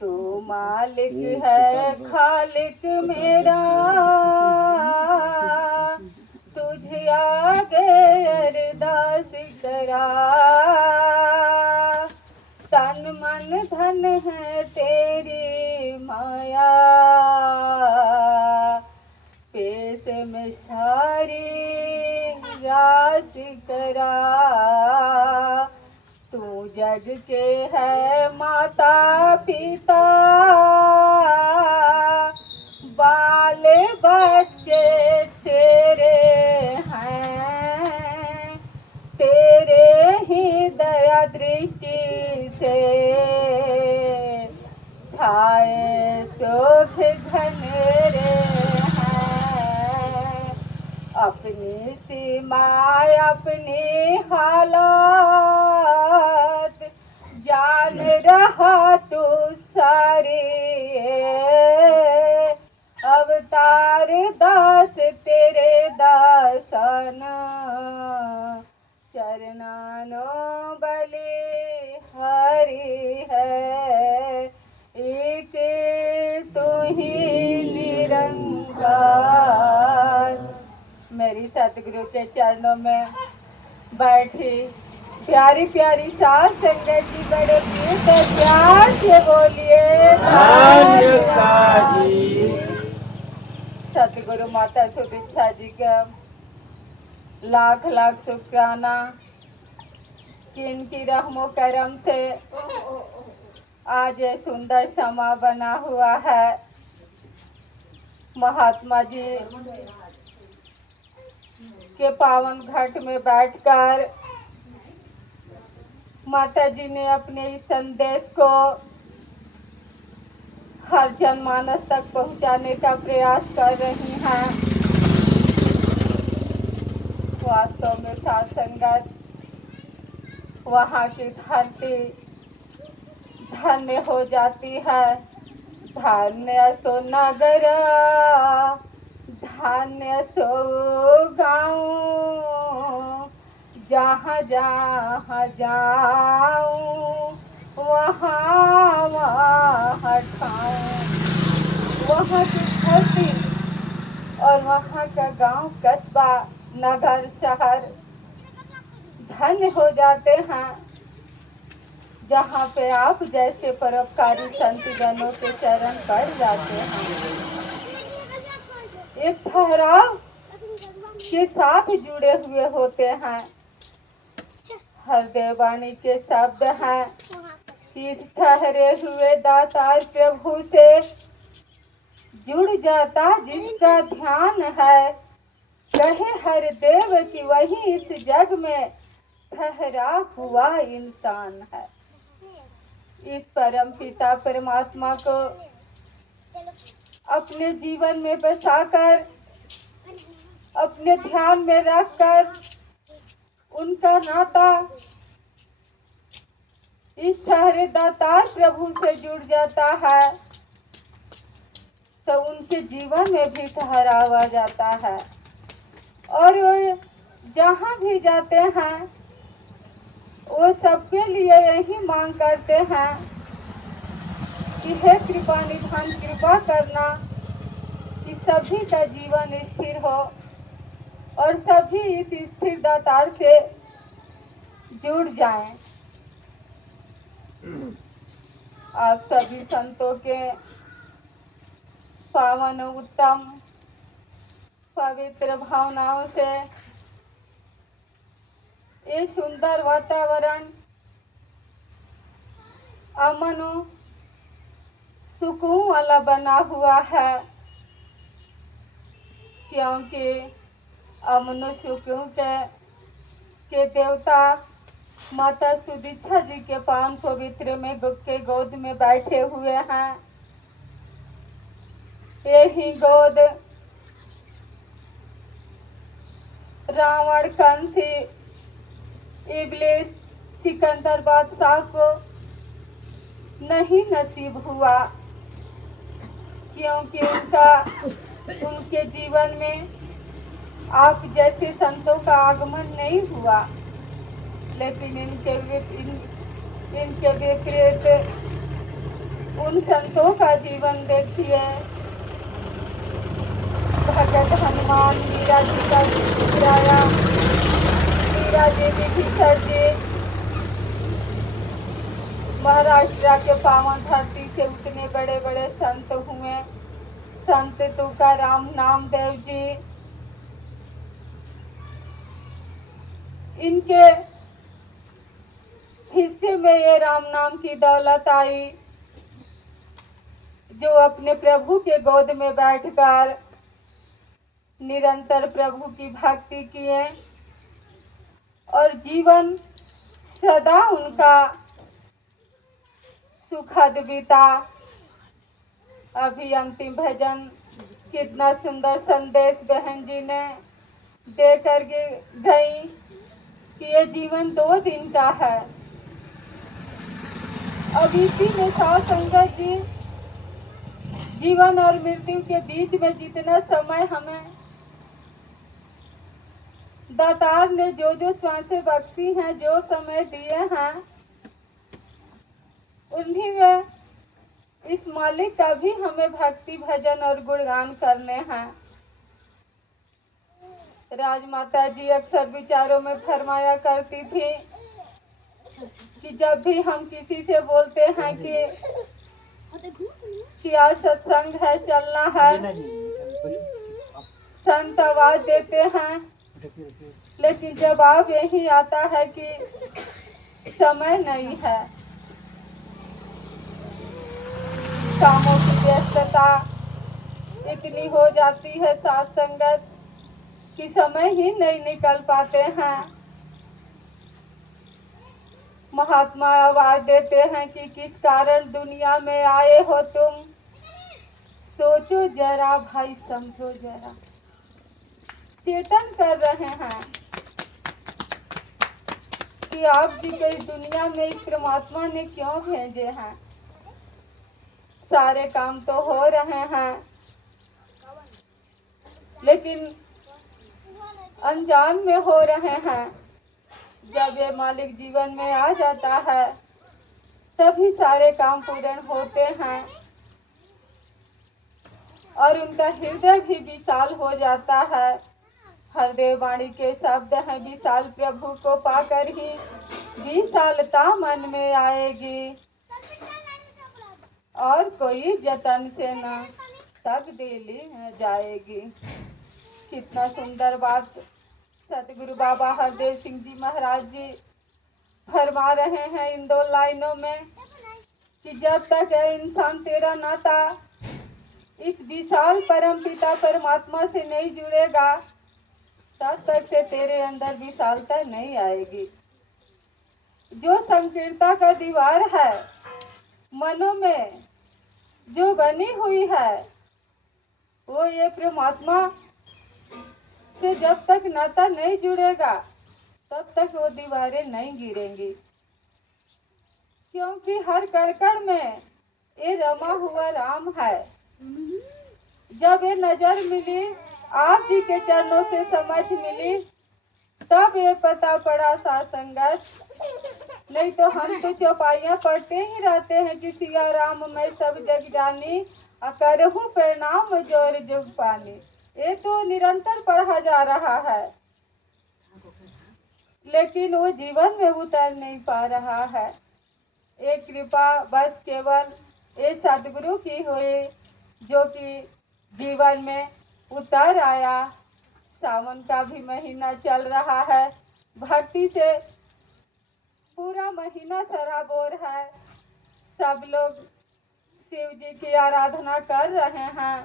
तू मालिक है खालिक मेरा, तुझे आगे अरदास करा। तन मन धन है तेरी माया, पेश में सारी रास करा। तू जग के है माता पिता, बाल बच्चे तेरे हैं। तेरे ही दया दृष्टि से छाए शोभ घनेरे हैं। अपनी सीमाएं अपनी हालत जान रहा तू सारी। अवतार दास तेरे दासन, चरनानो बलि हरि है। एक तू ही निरंकार। मेरी सतगुरु के चरणों में बैठी प्यारी प्यारी सास संगत जी, बड़े प्यार से बोलिए सतगुरु माता सुदीक्षा जी का लाख लाख शुक्राना कि इनकी रहमो करम से आज ये सुंदर समा बना हुआ है। महात्मा जी के पावन घाट में बैठकर माता जी ने अपने इस संदेश को हर जनमानस तक पहुंचाने का प्रयास कर रही हैं। वास्तव में साथ संगत वहाँ की धरती धन्य हो जाती है। धन्य सो नगर, धन्य सो गाँव, जहाँ जहाँ जाऊँ वहाँ वहाँ ठाऊँ। वहाँ की धरती और वहाँ का गांव, कस्बा, नगर, शहर धन्य हो जाते हैं, जहाँ पे आप जैसे परोपकारी संत जनों के चरण पड़ जाते हैं। एक ठहराव के साथ जुड़े हुए होते हैं। हृदय वाणी के शब्द हैं, इस ठहरे हुए दातार प्रभु से जुड़ जाता जिसका ध्यान है। कहे हर देव कि वही इस जग में ठहरा हुआ इंसान है। इस परम पिता परमात्मा को अपने जीवन में बसाकर, अपने ध्यान में रखकर उनका नाता इस ठहरे दातार प्रभु से जुड़ जाता है, तो उनके जीवन में भी ठहराव आ जाता है। और वो जहाँ भी जाते हैं वो सबके लिए यही मांग करते हैं कि हे कृपा निधान, कृपा करना कि सभी का जीवन स्थिर हो और सभी इस स्थिर दातार से जुड़ जाएं। आप सभी संतों के पावन उत्तम पवित्र भावनाओं से ये सुंदर वातावरण अमन सुकून वाला बना हुआ है, क्योंकि अमन सुकून के देवता माता सुदीक्षा जी के पावन पवित्र में के गोद में बैठे हुए हैं। यही गोद रावण, कंसी, इब्लिस, सिकंदर बादशाह को नहीं नसीब हुआ, क्योंकि उनके जीवन में आप जैसे संतों का आगमन नहीं हुआ। लेकिन इनके विपरीत उन संतों का जीवन देखिए। भगत हनुमान मीरा जी का ठुकराया, मीरा जी विभीषण जी महाराष्ट्र के पावन धरती से उतने बड़े बड़े संत हुए। संत तुकाराम नामदेव जी, इनके हिस्से में ये राम नाम की दौलत आई, जो अपने प्रभु के गोद में बैठकर निरंतर प्रभु की भक्ति किए और जीवन सदा उनका सुखद बीता। अभी अंतिम भजन कितना सुंदर संदेश बहन जी ने दे कर गई कि ये जीवन 2 दिन का है। अब इसी में साथ संगत जी, जीवन और मृत्यु के बीच में जितना समय हमें दातार ने जो जो श्वासें बख्शी हैं, जो समय दिए हैं, उन्हीं में इस मालिक का भी हमें भक्ति भजन और गुणगान करने हैं। राजमाता जी अक्सर विचारों में फरमाया करती थी कि जब भी हम किसी से बोलते हैं कि आज सत्संग है, चलना है, संत आवाज देते हैं, लेकिन जवाब यही आता है कि समय नहीं है। कामों की व्यस्तता इतनी हो जाती है साथ संगत कि समय ही नहीं निकल पाते हैं। महात्मा आवाज देते हैं कि किस कारण दुनिया में आए हो तुम, सोचो जरा भाई, समझो जरा। चेतन कर रहे हैं कि आप जी को इस दुनिया में इस परमात्मा ने क्यों भेजे हैं। सारे काम तो हो रहे हैं, लेकिन अनजान में हो रहे हैं। जब ये मालिक जीवन में आ जाता है, तभी सारे काम पूर्ण होते हैं और उनका हृदय भी विशाल हो जाता है। हरदेव वाणी के शब्द हैं, विशाल प्रभु को पाकर ही विशालता मन में आएगी, और कोई जतन से न तब्दीली न जाएगी। कितना सुंदर बात सतगुरु बाबा हरदेव सिंह जी महाराज जी फरमा रहे हैं इन 2 लाइनों में कि जब तक इंसान तेरा नाता इस विशाल परम पिता परमात्मा से नहीं जुड़ेगा, तब तक से तेरे अंदर विशालता नहीं आएगी। जो संकीर्णता का दीवार है मनों में जो बनी हुई है, वो ये परमात्मा से जब तक नाता नहीं जुड़ेगा, तब तक वो दीवारें नहीं गिरेंगी। क्योंकि हर कड़कड़ में ये रमा हुआ राम है। जब ये नजर मिली, आप जी के चरणों से समझ मिली, तब ये पता पड़ा साथ संगत। नहीं तो हम तो चौपाइयाँ पढ़ते ही रहते हैं कि सिया राम मैं सब जग जानी, करहूँ प्रणाम जोर जुग पानी। ये तो निरंतर पढ़ा जा रहा है, लेकिन वो जीवन में उतर नहीं पा रहा है। एक कृपा बस केवल ये सदगुरु की हुई, जो कि जीवन में उतर आया। सावन का भी महीना चल रहा है, भक्ति से पूरा महीना सराबोर है। सब लोग शिव जी की आराधना कर रहे हैं,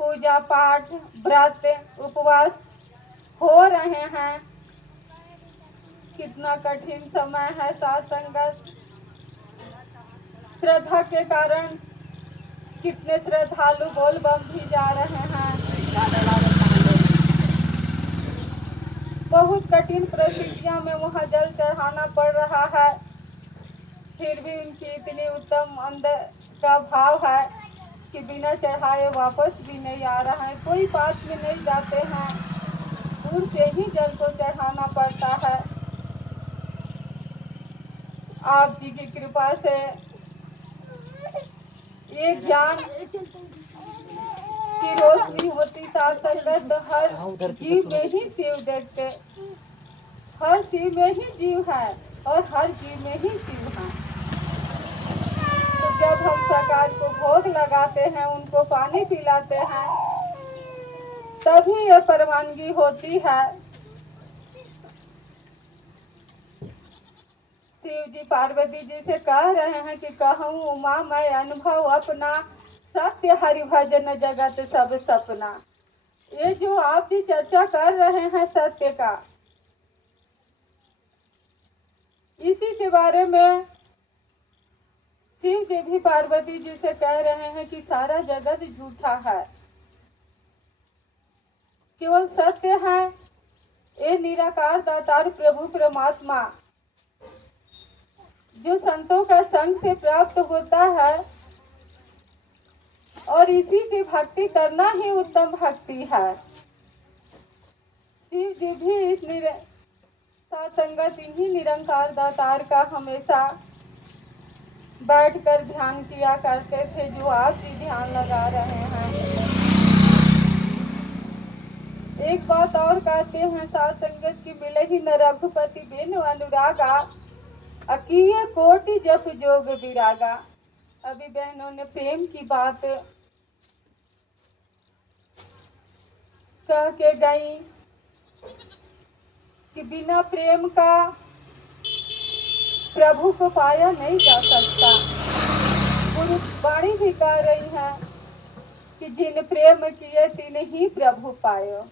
पूजा पाठ व्रत उपवास हो रहे हैं। कितना कठिन समय है साथ संगत। श्रद्धा के कारण कितने श्रद्धालु बोल बम भी जा रहे हैं। बहुत कठिन परिस्थितियों में वहाँ जल चढ़ाना पड़ रहा है, फिर भी उनकी इतनी उत्तम अंदर का भाव है कि बिना चढ़ाए वापस भी नहीं आ रहा है। कोई पास में नहीं जाते हैं, दूर से ही जल को चढ़ाना पड़ता है। आप जी की कृपा से ये ज्ञान की रोशनी होती साथ संगत हर जीव में ही शिव देखते, हर शिव में ही जीव है और हर जीव में ही शिव है। तो जब हम सरकार को भोग लगाते हैं, उनको पानी पिलाते हैं, तभी ये परवानगी होती है। शिव जी पार्वती जी से कह रहे हैं कि कहूँ उमा मैं अनुभव अपना, सत्य हरि भजन जगत सब सपना। ये जो आप जी चर्चा कर रहे हैं सत्य का, इसी के बारे में शिव जी भी पार्वती जी से कह रहे हैं कि सारा जगत झूठा है, केवल सत्य है। ये निराकार दातार प्रभु परमात्मा जो संतों का संग से प्राप्त होता है, और इसी की भक्ति करना ही उत्तम भक्ति है। शिव जी भी इस सासंगत इन्हीं निरंकार दातार का हमेशा बैठकर ध्यान किया करते थे, जो आप भी ध्यान लगा रहे हैं। एक बात और कहते हैं सासंगत की मिले ही न रघुपति बिनु अनुरागा, अकीय कोटि जप जोग विरागा। अभी बहनों ने प्रेम की बात कह के गई कि बिना प्रेम का प्रभु को पाया नहीं जा सकता। गुरु वाणी भी कह रही है कि जिन प्रेम किए तिन ही प्रभु पायो।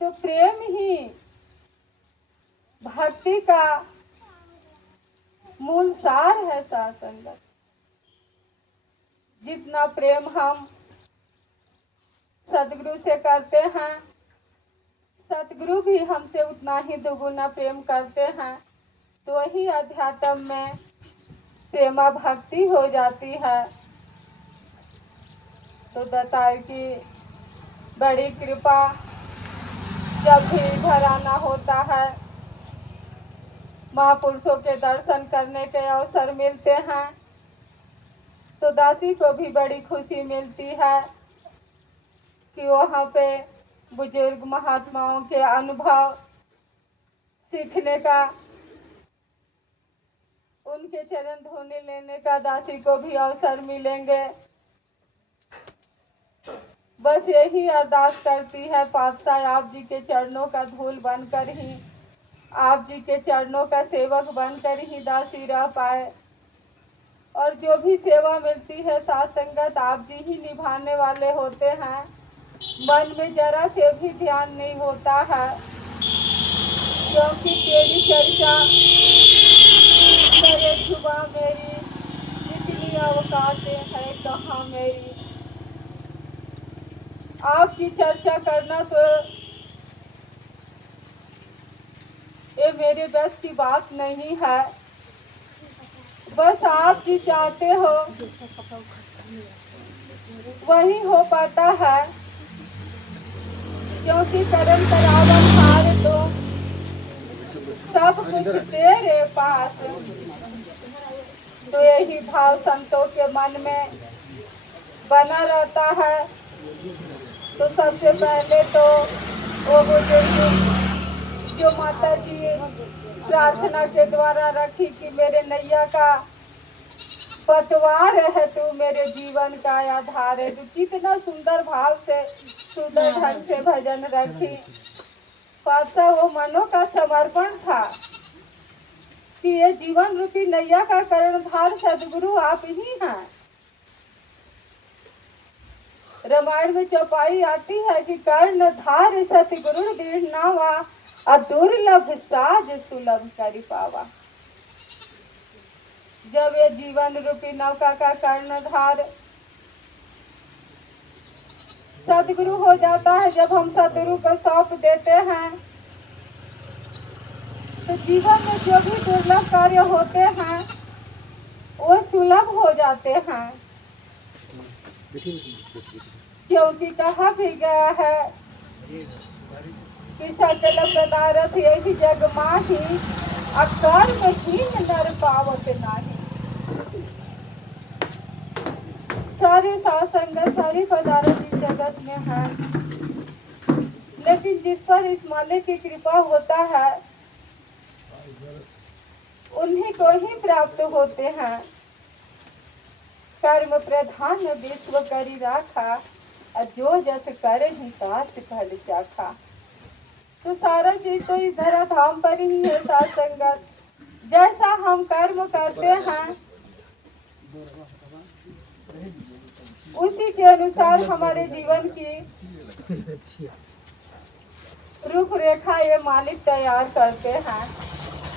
तो प्रेम ही भक्ति का मूल सार है सासंगत। जितना प्रेम हम सदगुरु से करते हैं, सतगुरु भी हमसे उतना ही दुगुना प्रेम करते हैं, तो वही अध्यात्म में प्रेमा भक्ति हो जाती है। तो दत्ताई की बड़ी कृपा, जब भी इधर आना होता है, महापुरुषों के दर्शन करने के अवसर मिलते हैं, तो दासी को भी बड़ी खुशी मिलती है कि वहाँ पे बुजुर्ग महात्माओं के अनुभव सीखने का, उनके चरण धोने लेने का दासी को भी अवसर मिलेंगे। बस यही अरदास करती है पातशाह, आप जी के चरणों का धूल बनकर ही, आप जी के चरणों का सेवक बनकर ही दासी रह पाए। और जो भी सेवा मिलती है साथ संगत आप जी ही निभाने वाले होते हैं। मन में जरा से भी ध्यान नहीं होता है, क्योंकि तेरी चर्चा करे जुबा मेरी, इतनी अवकाशें है कहाँ मेरी। आपकी चर्चा करना तो ये मेरे बस की बात नहीं है। बस आप जी चाहते हो वही हो पाता है, क्योंकि करम करावन हार तो सब कुछ तेरे पास। तो यही भाव संतों के मन में बना रहता है। तो सबसे पहले तो वो बुजुर्ग जो माता जी प्रार्थना के द्वारा रखी कि मेरे नैया का पतवार है तू, मेरे जीवन का आधार है, तो कितना सुंदर भाव से सुंदर ढंग से भजन रखी। पातशाह वो मनों का समर्पण था कि ये जीवन रूपी नैया का कर्णधार सदगुरु आप ही हैं। रामायण में चौपाई आती है कि कर्णधार सतगुरु दृढ़ नावा, दुर्लभ साज सुलभ करि पावा। जब ये जीवन रूपी नौका का कर्णधार सदगुरु हो जाता है, जब हम सदगुरु को सौंप देते हैं, तो जीवन में जो भी दुर्लभ कार्य होते हैं वो सुलभ हो जाते हैं। क्योंकि कहा भी गया है कि सकल पदार्थ यही जग माही, कर्महीन नर पावत नाही। हालत में हैं, लेकिन जिस पर इस मालिक की कृपा होता है उन्हीं को ही प्राप्त होते हैं। कर्म प्रधान विश्व करी राखा, जो जस करे ही तास फल चाखा। तो सारा चीज तो इस धराधाम पर ही है साथ संगत। जैसा हम कर्म करते हैं उसी के अनुसार हमारे जीवन की रूपरेखा ये मालिक तैयार करते हैं।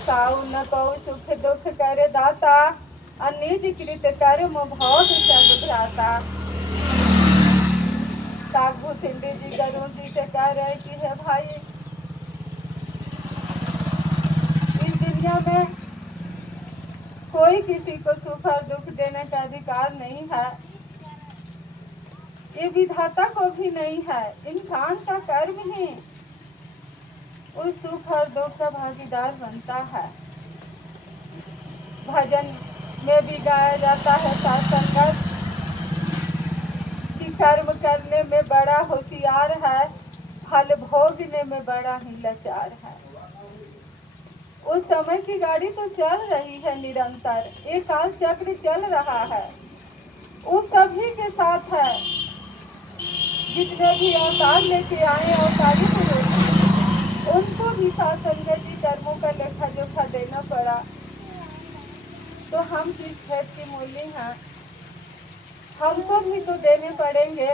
साउ न कहु सुख दुख करे दाता, अनिज कृत कर्म भोग संग भ्राता। साधु सिंधी जी गरुड़ जी से कह रहे कि है भाई, इस दुनिया में कोई किसी को सुख और दुख देने का अधिकार नहीं है, ये विधाता को भी नहीं है। इंसान का कर्म ही उस सुख और दुख का भागीदार बनता है। भजन में भी गाया जाता है साथ संगत कि कर्म करने में बड़ा होशियार है, फल भोगने में बड़ा ही लाचार है। उस समय की गाड़ी तो चल रही है निरंतर, एक काल चक्र चल रहा है, उस सभी के साथ है। जितने भी अवतार लेके आए अवतारी पुरुष, उनको भी साथ संगति कर्मों का लेखा जोखा देना पड़ा। तो हम किस खेत की मूली हैं, हमको भी तो देने पड़ेंगे।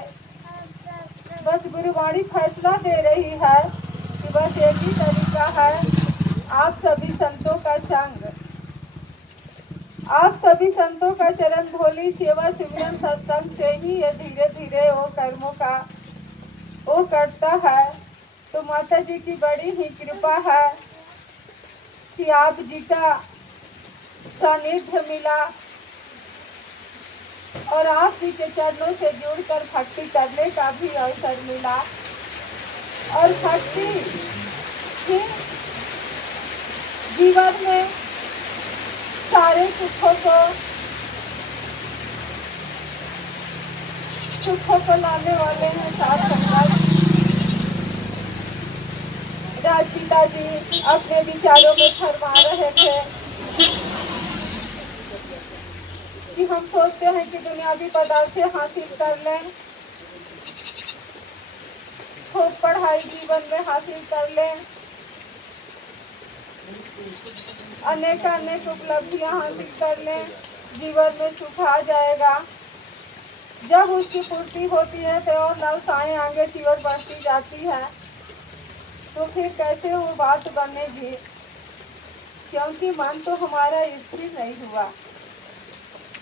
बस गुरुवाणी फैसला दे रही है कि बस एक ही तरीका है, आप सभी संतों का संग, आप सभी संतों का चरण धोली सेवा सिमरन सत्संग से ही ये धीरे धीरे वो कर्मों का वो करता है। तो माता जी की बड़ी ही कृपा है कि आप जी का सानिध्य मिला और आप जी के चरणों से जुड़कर भक्ति करने का भी अवसर मिला। और भक्ति ही जीवन में सारे सुखों को लाने वाले हैं। साथ संगत राजपिता जी अपने विचारों में फरमा रहे थे कि हम सोचते हैं कि दुनियावी पदार्थ से हासिल कर लें, खूब पढ़ाई जीवन में हासिल कर लें, अनेक उपलब्धियां हासिल कर लें, जीवन में सुख आ जाएगा। जब उसकी पूर्ति होती है तो और नवसाएं आगे की ओर बढ़ती जाती है, तो फिर कैसे वो बात बनेगी, क्योंकि मन तो हमारा स्थिर नहीं हुआ।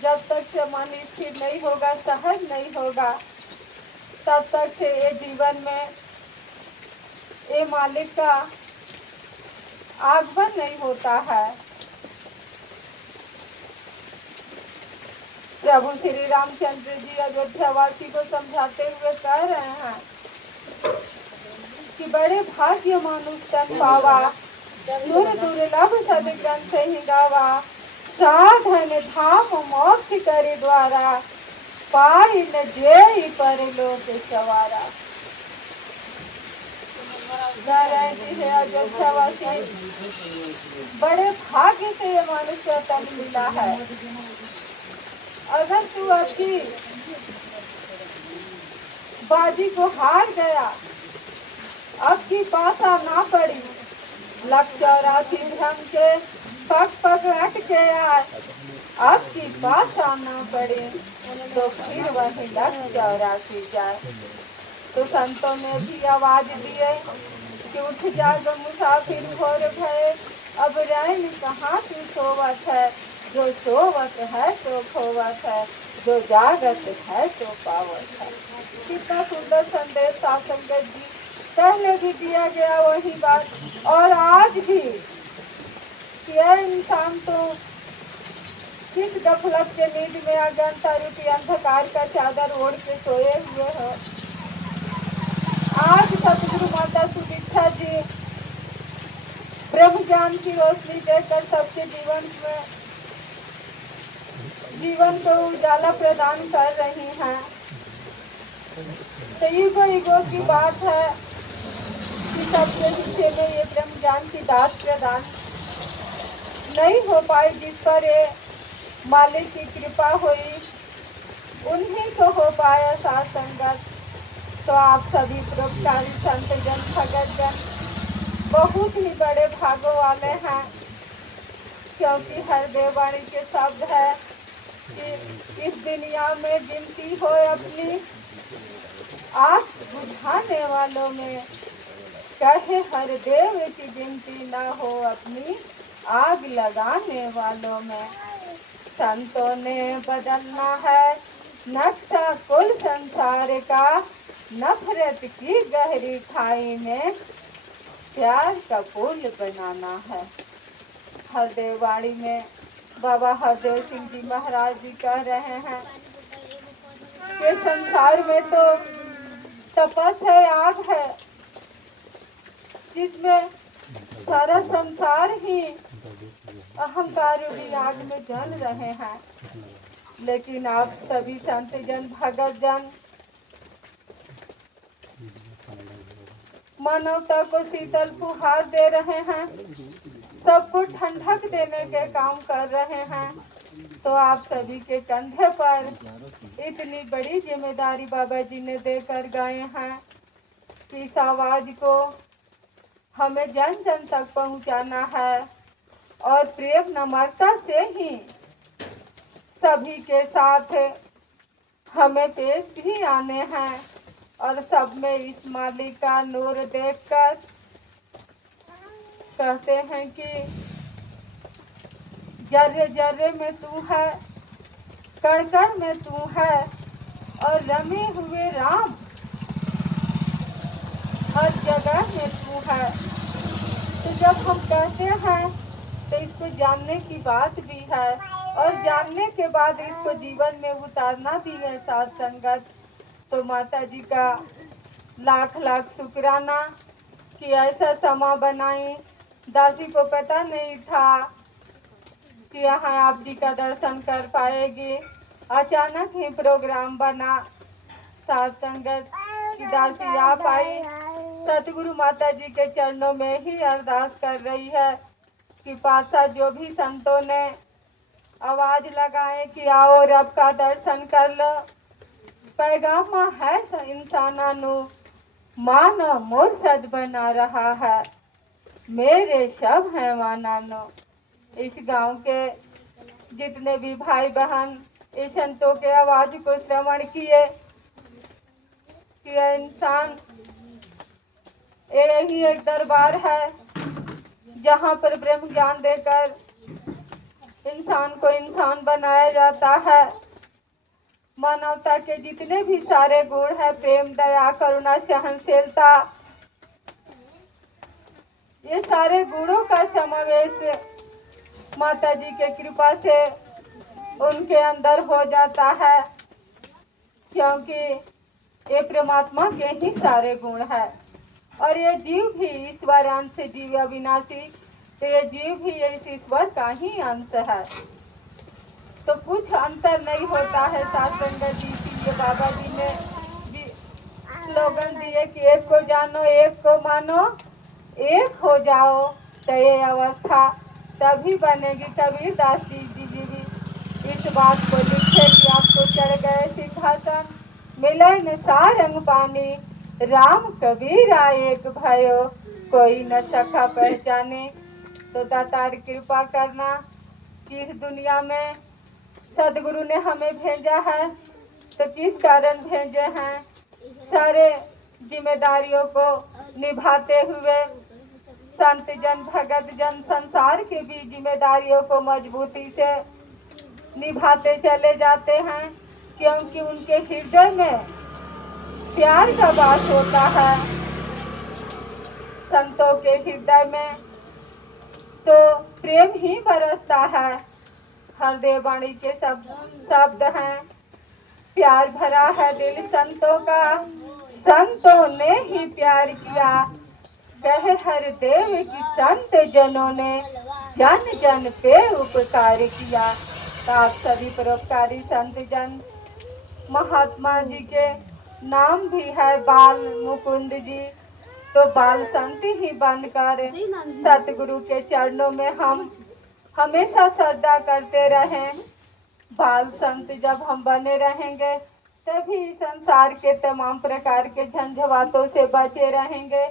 जब तक से मन स्थिर नहीं होगा, सहज नहीं होगा, तब तक से ये जीवन में ये मालिक का आगमन नहीं होता है। प्रभु श्री रामचंद्र जी अयोध्यावासी को समझाते हुए कह रहे हैं कि बड़े भाग्य मानुष तन पावा, दूर दुर्लभ सदग्रंथ ही गावा। साधन धाम मोक्ष करे द्वारा, पाई न जेई परलोक सवारा। है अयोध्यावासी, बड़े भाग्य से ये मनुष्य तन मिला है। अगर तू अपनी बाजी को हार गया, अब की पासा ना पड़ी, लक्ष्य 84 भ्रम के पग रट के आए, अब की पासा ना पड़े तो फिर वही लक्ष्य 84 जाए। तो संतों ने भी आवाज दिए कि उठ जाग मुसाफिर घोर भय, अब रैन कहाँ तू सोवत है, जो सोवत है तो खोवत है, जो जागत है तो पावत है। कितना सुंदर संदेश सासंगत जी पहले भी दिया गया वही बात, और आज भी यह इंसान तो किस गफलत के नींद में अज्ञानता रूपी अंधकार का चादर ओढ़ के सोए हुए हो। आज सतगुरु माता सुदीक्षा जी ब्रह्म ज्ञान की रोशनी देकर सबके जीवन को उजाला प्रदान कर रही हैं। तो ईगो की बात है कि सबके विषय में ये ब्रह्म ज्ञान की दात प्रदान नहीं हो पाई। जिस पर ये मालिक की कृपा हुई उन्हीं को हो पाया साथ संगत। तो आप सभी परोपकारी संत जन भगत जन बहुत ही बड़े भागों वाले हैं, क्योंकि हर देववाणी के शब्द है कि इस दुनिया में गिनती हो अपनी आग बुझाने वालों में, कहे हर देव की गिनती न हो अपनी आग लगाने वालों में। संतों ने बदलना है नक्शा कुल संसार का, नफरत की गहरी खाई में प्यार का पुल बनाना है। हरदेव वाणी में बाबा हरदेव सिंह जी महाराज जी कह रहे हैं कि संसार में तो तपस है, आग है, जिसमें सारा संसार ही अहंकार की आग में जल रहे हैं। लेकिन आप सभी संत जन भगत जन मानवता को शीतल फुहार दे रहे हैं, सबको ठंडक देने के काम कर रहे हैं। तो आप सभी के कंधे पर इतनी बड़ी जिम्मेदारी बाबा जी ने देकर गए हैं कि इस आवाज को हमें जन जन तक पहुंचाना है और प्रेम नम्रता से ही सभी के साथ हमें पेश भी आने हैं और सब में इस मालिक का नूर देखकर कहते हैं कि जर्रे जर्रे में तू है, कण कण में तू है और रमे हुए राम हर जगह में तू है। तो जब हम कहते हैं तो इसको जानने की बात भी है और जानने के बाद इसको जीवन में उतारना भी है साथ संगत। तो माता जी का लाख लाख शुक्राना कि ऐसा समा बनाई। दासी को पता नहीं था कि यहाँ आप जी का दर्शन कर पाएगी, अचानक ही प्रोग्राम बना। साथ संगत की दासी आ पाई, सतगुरु माता जी के चरणों में ही अरदास कर रही है कि पातशाह जो भी संतों ने आवाज लगाए कि आओ रब का दर्शन कर लो, पैगाम है इंसाना नु मानो मुर्शद बना रहा है, मेरे सब है मानानो। इस गांव के जितने भी भाई बहन इस संतों के आवाज को श्रवण किए कि इंसान यही एक दरबार है जहाँ पर ब्रह्म ज्ञान देकर इंसान को इंसान बनाया जाता है। मानवता के जितने भी सारे गुण है, प्रेम, दया, करुणा, सहनशीलता, ये सारे गुणों का समावेश माता जी के कृपा से उनके अंदर हो जाता है, क्योंकि ये परमात्मा के ही सारे गुण है। और ये जीव भी ईश्वर अंश जीव अविनाशी, तो ये जीव भी इस ईश्वर का ही अंश है। तो कुछ अंतर नहीं होता है साथ संगत जी। इसीलिए बाबा जी ने स्लोगन दिए कि एक को जानो, एक को मानो, एक हो जाओ। तो ये अवस्था तभी बनेगी। कबीर दास जी भी इस बात को लिखे कि आपको चढ़ गए सिंहासन, मिले न सारंग पानी, राम कबीर एक भयो, कोई न सखा पहचाने। तो दातार कृपा करना कि इस दुनिया में सदगुरु ने हमें भेजा है, तो किस कारण भेजे हैं? सारे जिम्मेदारियों को निभाते हुए संत जन भगत जन संसार की भी जिम्मेदारियों को मजबूती से निभाते चले जाते हैं, क्योंकि उनके हृदय में प्यार का वास होता है। संतों के हृदय में तो प्रेम ही बरसता है। हरदेव वाणी के शब्द हैं, प्यार भरा है दिल संतों का, संतों ने ही प्यार किया, कहे हर देव की संत जनों ने जन जन पे उपकार किया। तो आप सभी परोपकारी संत जन महात्मा जी के नाम भी है बाल मुकुंद जी। तो बाल संत ही बनकर सतगुरु के चरणों में हम हमेशा श्रद्धा करते रहें। बाल संत जब हम बने रहेंगे तभी संसार के तमाम प्रकार के झंझावातों से बचे रहेंगे।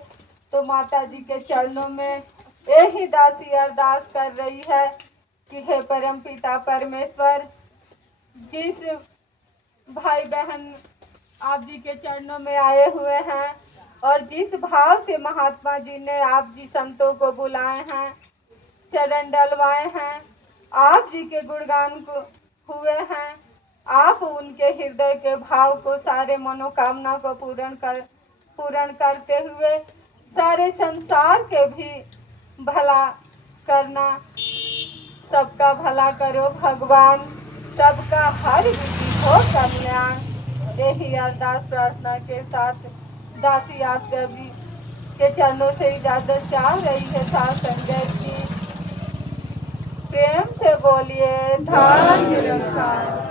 तो माता जी के चरणों में यही दासी अरदास कर रही है कि हे परम पिता परमेश्वर, जिस भाई बहन आप जी के चरणों में आए हुए हैं और जिस भाव से महात्मा जी ने आप जी संतों को बुलाए हैं, चरण डलवाए हैं, आप जी के गुणगान को हुए हैं, आप उनके हृदय के भाव को, सारे मनोकामना को पूर्ण करते हुए सारे संसार के भी भला करना। सबका भला करो भगवान, सबका हर विधि हो कल्याण। यही अरदास प्रार्थना के साथ दासी आप सभी के चरणों से इजाजत चाह रही है। साथ संगत जी प्रेम से बोलिए धन्य निरंकार।